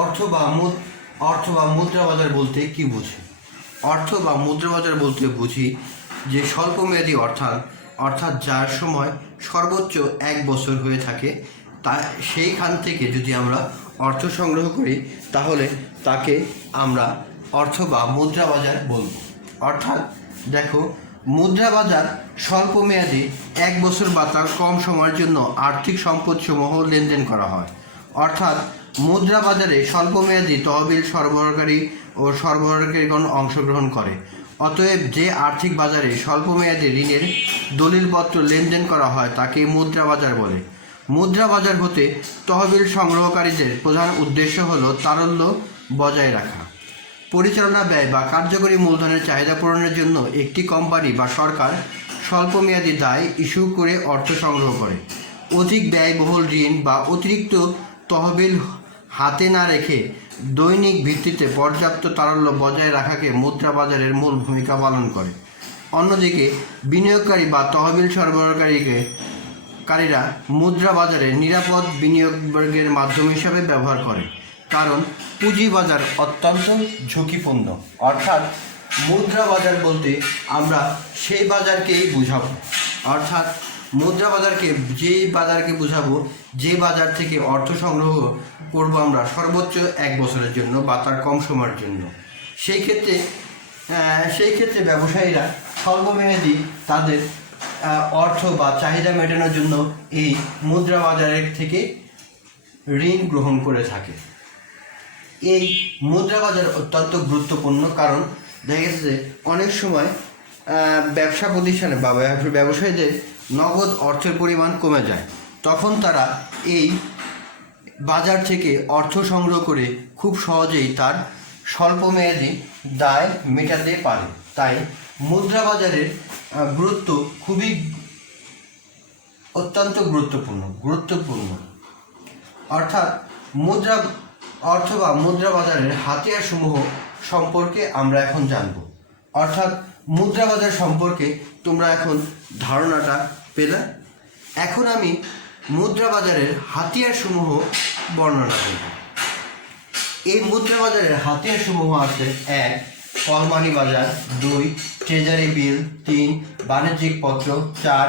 অর্থ বা মুদ্রা বাজার বলতে কি বুঝি? অর্থ বা মুদ্রা বাজার বলতে বুঝি যে স্বল্পমেয়াদী অর্থাৎ যার সময় সর্বোচ্চ 1 বছর হয়ে থাকে, তা সেইখান থেকে যদি আমরা অর্থ সংগ্রহ করি তাহলে তাকে আমরা অর্থ বা মুদ্রা বাজার বলব। অর্থাৎ দেখো, মুদ্রা বাজার স্বল্পমেয়াদী 1 বছর বা তার কম সময়ের জন্য আর্থিক সম্পদসমূহ লেনদেন করা হয়। অর্থাৎ মুদ্রা বাজারে স্বল্পমেয়াদী তহবিল সরবরাহকারীগণ অংশগ্রহণ করে। অতএব যে আর্থিক বাজারে স্বল্পমেয়াদী ঋণের দলিলপত্র লেনদেন করা হয় তাকে মুদ্রা বাজার বলে। মুদ্রা বাজার হতে তহবিল সংগ্রহকারীদের প্রধান উদ্দেশ্য হল তারল্য বজায় রাখা। পরিচালনা ব্যয় বা কার্যকরী মূলধনের চাহিদা পূরণের জন্য একটি কোম্পানি বা সরকার স্বল্পমেয়াদী দায় ইস্যু করে অর্থ সংগ্রহ করে। অধিক ব্যয়বহুল ঋণ বা অতিরিক্ত তহবিল হাতে না রেখে দৈনিক ভিত্তিতে পর্যাপ্ত তারল্য বজায় রাখাকে মুদ্রা বাজারের মূল ভূমিকা পালন করে। অন্যদিকে বিনিয়োগকারী বা তহবিল সরবরাহকারীরা মুদ্রা বাজারে নিরাপদ বিনিয়োগের মাধ্যম হিসাবে ব্যবহার করে, কারণ পুঁজি বাজার অত্যন্ত ঝুঁকিপূর্ণ। অর্থাৎ মুদ্রা বাজার বলতে আমরা সেই বাজারকেই বুঝাবো, অর্থাৎ মুদ্রা বাজারকে বুঝাবো যে বাজার থেকে অর্থ সংগ্রহ করব আমরা সর্বোচ্চ 1 বছরের জন্য বা তার কম সময়ের জন্য। সেই ক্ষেত্রে ব্যবসায়ীরা স্বল্পমেয়াদী তাদের অর্থ বা চাহিদা মেটানোর জন্য এই মুদ্রা বাজারের থেকে ঋণ গ্রহণ করে থাকে। এই মুদ্রা বাজার অত্যন্ত গুরুত্বপূর্ণ, কারণ দেখা গেছে যে অনেক সময় ব্যবসা প্রতিষ্ঠানে বা ব্যবসায়ীদের নগদ অর্থের পরিমাণ কমে যায়, তখন তারা এই বাজার থেকে অর্থ সংগ্রহ করে খুব সহজেই তার স্বল্পমেয়াদী দায় মেটাতে পারে। তাই মুদ্রা বাজারের গুরুত্ব অত্যন্ত গুরুত্বপূর্ণ। অর্থাৎ মুদ্রা বাজারের হাতিয়ারসমূহ সম্পর্কে আমরা এখন জানব। অর্থাৎ মুদ্রা বাজার সম্পর্কে তোমরা এখন ধারণাটা পেলে। এখন আমি মুদ্রা বাজারের হাতিয়ারসমূহ বর্ণনা করব। এই মুদ্রা বাজারের হাতিয়ারসমূহ আছে: 1. কলমানি বাজার, 2. Treasury bill, 3. বাণিজ্যিক পত্র, 4.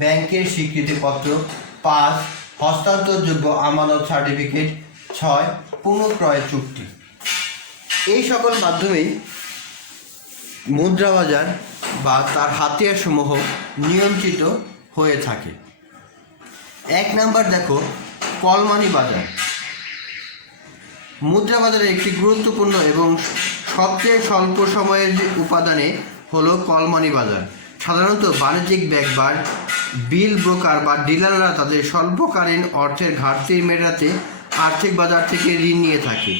ব্যাংকের স্বীকৃতিপত্র, 5. হস্তান্তরযোগ্য আমানত সার্টিফিকেট, 6. পুনঃক্রয় চুক্তি। এই সকল মাধ্যমেই মুদ্রা বাজার বা তার হাতিয়ারসমূহ নিয়ন্ত্রিত হয়ে থাকে। 1 নাম্বার দেখো, কলমানি বাজার। মুদ্রা বাজারের একটি গুরুত্বপূর্ণ এবং সবচেয়ে স্বল্প সময়ের উপাদানে হলো কলমানি বাজার। সাধারণত বাণিজ্যিক ব্যাংক বা বিল ব্রোকার বা ডিলাররা তাদের স্বল্পকালীন অর্থের ঘাটতি মেটাতে আর্থিক বাজার থেকে ঋণ নিয়ে থাকে।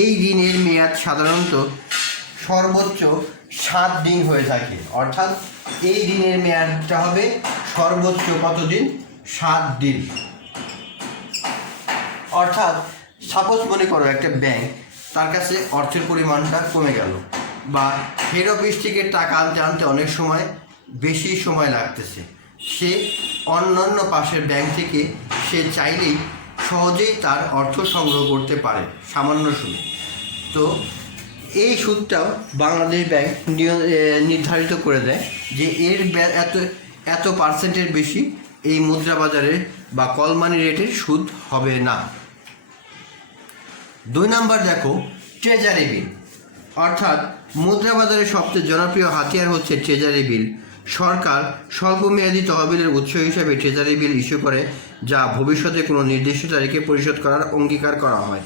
এই ঋণের মেয়াদ সাধারণত সর্বোচ্চ 7 দিন হয়ে থাকে। অর্থাৎ এই ঋণের মেয়াদটা হবে সর্বোচ্চ কতদিন? 7 দিন। অর্থাৎ সাপোজ মনে করো একটা ব্যাংক, তার কাছে অর্থের পরিমাণটা কমে গেল, বা হেড অফিস থেকে টাকা আনতে অনেক সময় বেশি সময় লাগতেছে, সে অন্যান্য পাশের ব্যাংক থেকে সে চাইলেই সহজেই তার অর্থ সংগ্রহ করতে পারে সামান্য সুদ। তো এই সুদটাও বাংলাদেশ ব্যাংক নির্ধারিত করে দেয় যে এর এত পার্সেন্টের বেশি এই মুদ্রা বাজারে বা কলমানি রেটের সুদ হবে না। 2 নাম্বার দেখো, ট্রেজারি বিল। অর্থাৎ মুদ্রা বাজারের সবচেয়ে জনপ্রিয় হাতিয়ার হচ্ছে ট্রেজারি বিল। সরকার স্বল্পমেয়াদী তহবিলের উৎস হিসেবে ট্রেজারি বিল ইস্যু করে, যা ভবিষ্যতে কোনো নির্দিষ্ট তারিখে পরিশোধ করার অঙ্গীকার করা হয়।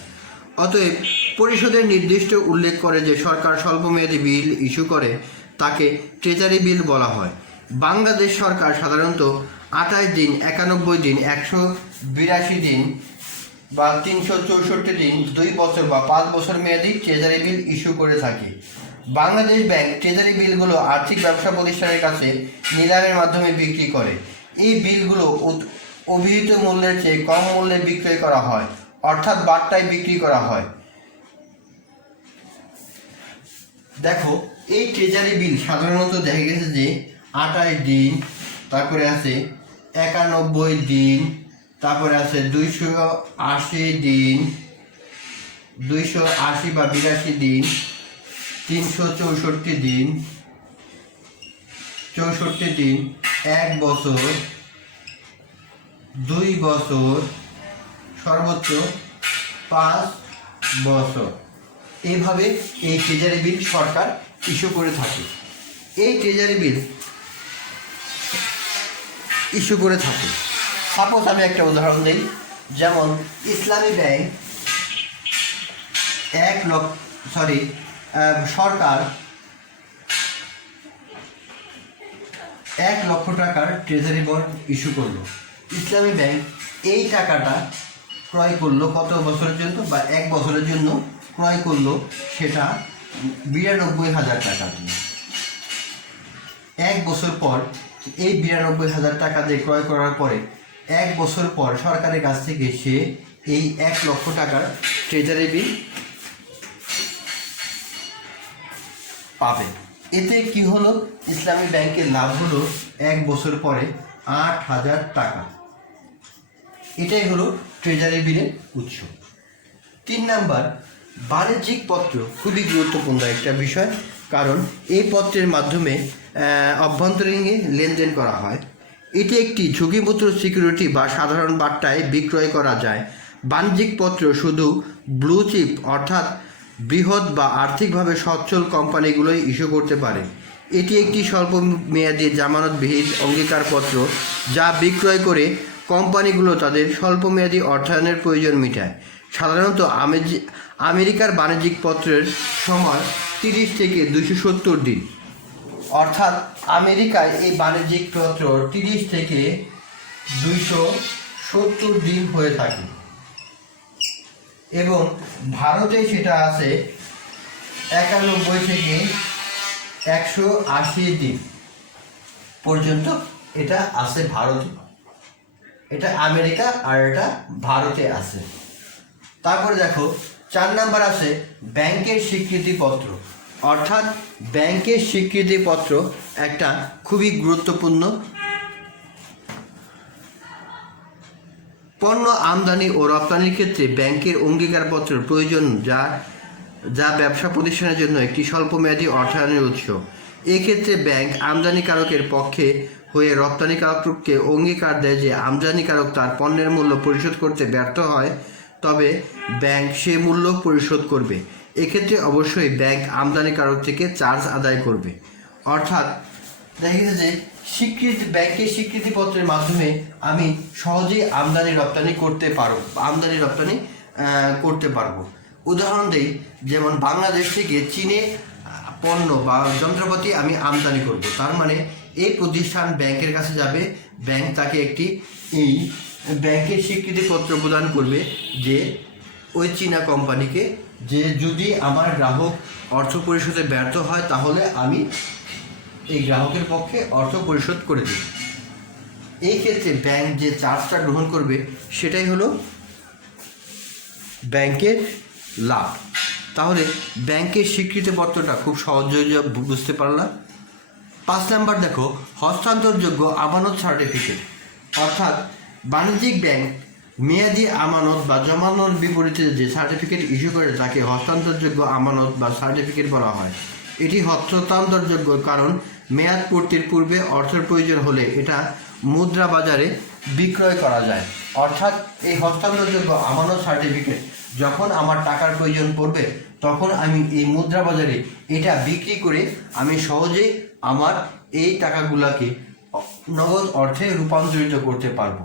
অতএব পরিশোধের নির্দিষ্ট উল্লেখ করে যে সরকার স্বল্পমেয়াদী বিল ইস্যু করে তাকে ট্রেজারি বিল বলা হয়। বাংলাদেশ সরকার সাধারণত 28 দিন, 91 দিন, 182 দিন বা 364 দিন, 2 বছর বা 5 বছর মেয়াদী ট্রেজারি বিল ইস্যু করে থাকে। বাংলাদেশ ব্যাংক ট্রেজারি বিলগুলো আর্থিক ব্যবসা প্রতিষ্ঠানের কাছে নিলামের মাধ্যমে বিক্রি করে। এই বিলগুলো অভিহিত মূল্যের চেয়ে কম মূল্যে বিক্রয় করা হয়, অর্থাৎ বাট্টায় বিক্রি করা হয়। দেখো এই ট্রেজারি বিল সাধারণত দেখা গেছে যে 28 দিন, তারপরে আছে 91 দিন, তারপরে আছে 280 দিন, 280 বা 82 দিন, 364 দিন, 64 দিন, 1 বছর, 2 বছর, সর্বোচ্চ 5 বছর। এইভাবে এই ট্রেজারি বিল সরকার ইস্যু করে থাকে। এই ট্রেজারি বিল ইস্যু করে থাকে, সাপোজ আমি একটা উদাহরণ দিই, যেমন ইসলামী ব্যাংক সরকার 1 লক্ষ টাকার ট্রেজারি বন্ড ইস্যু করলো। ইসলামী ব্যাংক এই টাকাটা ক্রয় করলো কত বছরের জন্য, বা 1 বছরের জন্য ক্রয় করলো, সেটা 92,000 টাকা দিয়ে। 1 বছর পর এই 92,000 টাকা দিয়ে ক্রয় করার পরে 1 বছর পর সরকারের কাছ থেকে সে এই 1 লক্ষ টাকার ট্রেজারি বিল পাবে। এতে কি হলো, ইসলামী ব্যাংকের লাভ হলো 1 বছর পরে 8,000 টাকা। এটাই হলো ট্রেজারি বিলের উৎস। 3 নাম্বার, বাণিজ্যিক পত্র খুবই গুরুত্বপূর্ণ একটা বিষয়, কারণ এই পত্রের মাধ্যমে অভ্যন্তরীণে লেনদেন করা হয়। এটি একটি ঝুঁকিমুক্ত সিকিউরিটি বা সাধারণ বার্তায় বিক্রয় করা যায়। বাণিজ্যিক পত্র শুধু ব্লু চিপ অর্থাৎ বৃহৎ বা আর্থিকভাবে সচ্ছল কোম্পানিগুলোই ইস্যু করতে পারে। এটি একটি স্বল্প মেয়াদী জামানতবিহীন অঙ্গীকারপত্র যা বিক্রয় করে কোম্পানিগুলো তাদের স্বল্পমেয়াদী অর্থায়নের প্রয়োজন মেটায়। সাধারণত আমেরিকার বাণিজ্যিক পত্রের সময় 30 থেকে 270 দিন, অর্থাৎ আমেরিকায় এই বাণিজ্যিক পত্র 30 থেকে 270 দিন হয়ে থাকে, এবং ভারতে সেটা আছে 91 থেকে 180 দিন পর্যন্ত এটা আছে ভারতে। এটা আমেরিকা আর এটা ভারতে আছে। তারপরে দেখো 4 নাম্বার আছে ব্যাংকের স্বীকৃতিপত্র, অর্থাৎ ব্যাংকের স্বীকৃতিপত্র একটা খুবই গুরুত্বপূর্ণ পণ্য আমদানি ও রপ্তানির ক্ষেত্রে ব্যাংকের অঙ্গীকারপত্র প্রয়োজন, যা ব্যবসা প্রতিষ্ঠানের জন্য একটি স্বল্পমেয়াদী অর্থায়নের উৎস। এক্ষেত্রে ব্যাংক আমদানিকারকের পক্ষে হয়ে রপ্তানিকারককে অঙ্গীকার দেয় যে আমদানিকারক তার পণ্যের মূল্য পরিশোধ করতে ব্যর্থ হয় তবে ব্যাংক সে মূল্য পরিশোধ করবে। এক্ষেত্রে অবশ্যই ব্যাংক আমদানিকারক থেকে চার্জ আদায় করবে। অর্থাৎ দেখা গেছে যে ব্যাংকের স্বীকৃতিপত্রের মাধ্যমে আমি সহজেই আমদানি রপ্তানি করতে পারবো। উদাহরণ দেই, যেমন বাংলাদেশ থেকে চীনে পণ্য বা যন্ত্রপাতি আমি আমদানি করব, তার মানে এই প্রতিষ্ঠান ব্যাংকের কাছে যাবে, ব্যাংক তাকে একটি এই ব্যাংকের স্বীকৃতিপত্র প্রদান করবে যে ওই চীনা কোম্পানিকে, যে যদি আমার গ্রাহক অর্থ পরিশোধে ব্যর্থ হয় তাহলে আমি এই গ্রাহকের পক্ষে অর্থ পরিশোধ করে দিই। এই ক্ষেত্রে ব্যাংক যে চার্জটা গ্রহণ করবে সেটাই হলো ব্যাংকের লাভ। তাহলে ব্যাংকের স্বীকৃতিপত্রটা খুব সহজে বুঝতে পারলাম। 5 নাম্বার দেখো হস্তান্তরযোগ্য আমানত সার্টিফিকেট, অর্থাৎ বাণিজ্যিক ব্যাংক মেয়াদি আমানত বা জমানোর বিপরীতে যে সার্টিফিকেট ইস্যু করে তাকে হস্তান্তরযোগ্য আমানত বা সার্টিফিকেট বলা হয়। এটি হস্তান্তরযোগ্য কারণ মেয়াদ পূর্তির পূর্বে অর্থের প্রয়োজন হলে এটা মুদ্রা বাজারে বিক্রয় করা যায়। অর্থাৎ এই হস্তান্তরযোগ্য আমানত সার্টিফিকেট যখন আমার টাকার প্রয়োজন পড়বে তখন আমি এই মুদ্রা বাজারে এটা বিক্রি করে আমি সহজেই আমার এই টাকাগুলোকে নগদ অর্থে রূপান্তরিত করতে পারবো।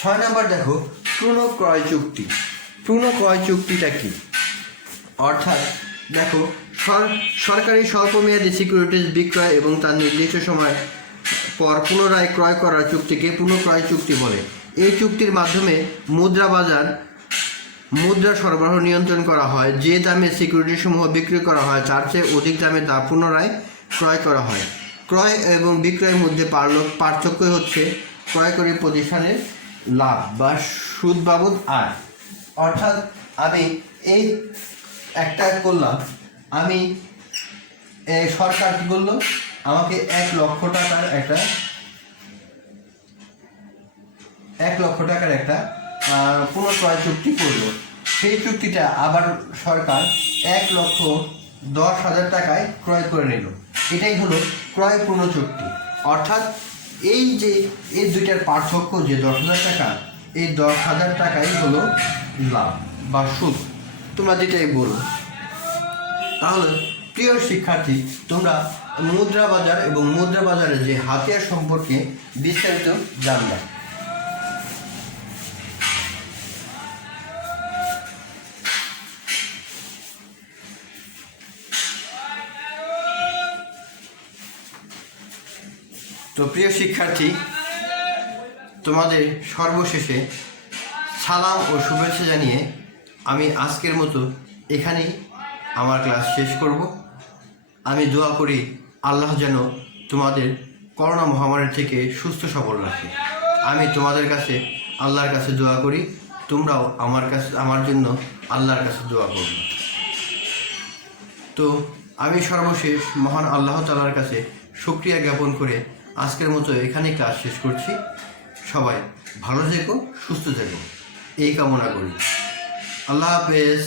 6 নাম্বার দেখো পুনঃক্রয় চুক্তি। পুনঃক্রয় চুক্তিটা কি? অর্থাৎ দেখো সরকারি স্বল্পমেয়াদী সিকিউরিটিজ বিক্রয় এবং তার নির্দিষ্ট সময় পর পুনরায় ক্রয় করার চুক্তিকে পুনঃক্রয় চুক্তি বলে। এই চুক্তির মাধ্যমে মুদ্রা সরবরাহ নিয়ন্ত্রণ করা হয়। যে দামে সিকিউরিটি সমূহ বিক্রি করা হয় তার চেয়ে অধিক দামে তা পুনরায় ক্রয় করা হয়। ক্রয় এবং বিক্রয়ের মধ্যে পার্থক্য হচ্ছে ক্রয়কারী প্রতিষ্ঠানের লাভ বা সুদ বাবদ আয়। অর্থাৎ আমি এই একটা করলাম, আমি সরকার কি করলো, আমাকে 1 লক্ষ টাকার একটা পুনঃক্রয় চুক্তি করলো। সেই চুক্তিটা আবার সরকার 1,10,000 টাকায় ক্রয় করে নিল। এটাই হলো ক্রয় পূর্ণ চুক্তি। অর্থাৎ এই যে এই দুইটার পার্থক্য যে 10,000 টাকা, এই 10,000 টাকাই হলো লাভ বা সুদ, তোমরা যেটাই বলো। তাহলে প্রিয় শিক্ষার্থী, তোমরা মুদ্রা বাজার এবং মুদ্রা বাজারে যে হাতিয়ার সম্পর্কে বিস্তারিত জানবে। তো প্রিয় শিক্ষার্থী, তোমাদের সর্বশেষে সালাম ও শুভেচ্ছা জানিয়ে আমি আজকের মতো এখানেই আমার ক্লাস শেষ করব। আমি দোয়া করি আল্লাহ যেন তোমাদের করোনা মহামারী থেকে সুস্থ সবল রাখে। আমি তোমাদের কাছে আল্লাহর কাছে দোয়া করি, তোমরাও আমার জন্য আল্লাহর কাছে দোয়া করবে। তো আমি সর্বশেষ মহান আল্লাহ তাআলার কাছে শুকরিয়া জ্ঞাপন করে আজকের মতো এখানেই ক্লাস শেষ করছি। সবাই ভালো থেকো, সুস্থ থেকো, এই কামনা করি। আল্লাহ হাফেজ।